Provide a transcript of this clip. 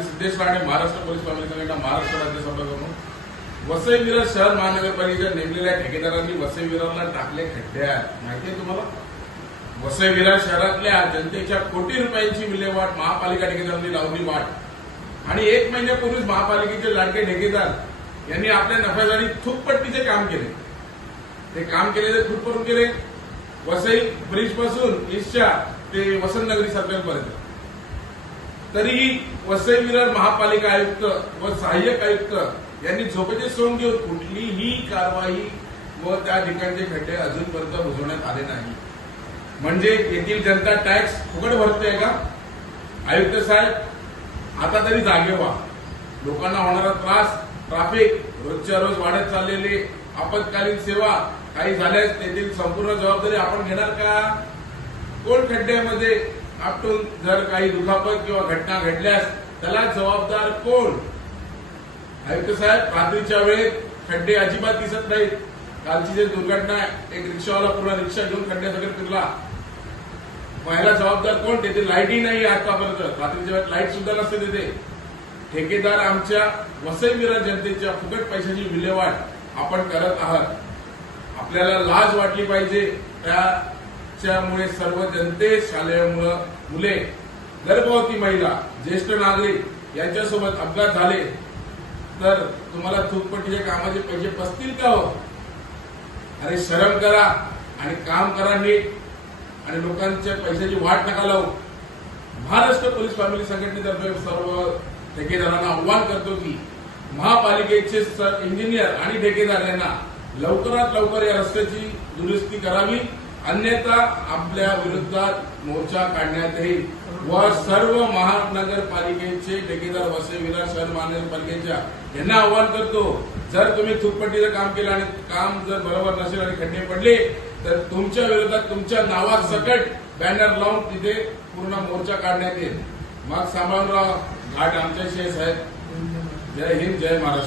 Siddhesh Rane Maharashtra police final संघटना महाराष्ट्र राज्य सभागृह वसई विरार शहर महानगरपालिका नेमलेल्या ठेकेदारांनी वसई विरारला टाकले खड्ड्यात. माहितीये तुम्हाला? वसई विरार शहरातल्या जनतेच्या कोटी रुपयांची विल्हेवाट महापालिका ठेकेदारांनी लावली वाट. आणि एक महिन्यापूर्वीच महापालिकेचे लाडके ठेकेदार यांनी आपल्या नफ्यासाठी थुकपट्टीचे काम केले. ते काम केले ते कुठपर्यंत केले वसई ब्रिजपासून ईस्टच्या ते वसंतनगरी सर्कलपर्यंत तरीही वसई विरार महापालिका आयुक्त व सहाय्यक आयुक्त यांनी झोपेचे सोंग घेऊन कुठलीही कारवाई व त्या ठिकाणचे खड्डे अजूनपर्यंत बुजवण्यात आले नाही. म्हणजे येथील जनता टॅक्स फुकट भरते का? आयुक्त साहेब आता तरी जागे व्हा. लोकांना होणारा त्रास ट्राफिक रोजच्या रोज वाढत चाललेले आपत्कालीन सेवा काही झाल्यास तेथील संपूर्ण जबाबदारी आपण घेणार का? कोण खड्ड्यामध्ये आपटून जर काही दुखापत किंवा घटना घडल्यास त्याला जबाबदार कोण? आयुक्त साहेब रात्रीच्या वेळेत खड्डे अजिबात दिसत नाहीत. कालची जे दुर्घटना एक रिक्षावाला पूर्ण रिक्षा घेऊन खड्ड्यासकट फिरला. मग जबाबदार कोण? तिथे लाईटही नाही आतापर्यंत. रात्रीच्या वेळेत लाइट सुद्धा नसते तिथे. ठेकेदार आमच्या वसई जनतेच्या फुकट पैशाची विल्हेवाट आपण करत आहात. आपल्याला लाज वाटली पाहिजे त्या त्याच्यामुळे सर्व जनते शालेय मुले गर्भवती महिला ज्येष्ठ नागरिक यांच्यासोबत अपघात झाले. तर तुम्हाला थूकपट्टीच्या कामाचे पैसे पसतील का हो? अरे शरम करा आणि काम करा नीट. आणि लोकांच्या पैशाची वाट नका लावू. महाराष्ट्र पोलीस फॅमिली संघटनेतर्फे सर्व ठेकेदारांना आव्हान करतो की महापालिकेचे इंजिनियर आणि ठेकेदार यांना लवकरात लवकर या रस्त्याची दुरुस्ती करावी. अन्यथा आपल्या विरोधात मोर्चा काढण्यात येईल व सर्व महानगरपालिकेचे ठेकेदार वसई विरार शहर महानगरपालिकेच्या यांना आव्हान करतो. जर तुम्ही थुकपट्टीचं काम केलं आणि काम जर बरोबर नसेल आणि खड्डे पडले तर तुमच्या विरोधात तुमच्या नावासकट बॅनर लावून तिथे पूर्ण मोर्चा काढण्यात येईल. मग सांभाळून राहा. घाट आमच्याशी साहेब. जय हिंद जय महाराष्ट्र.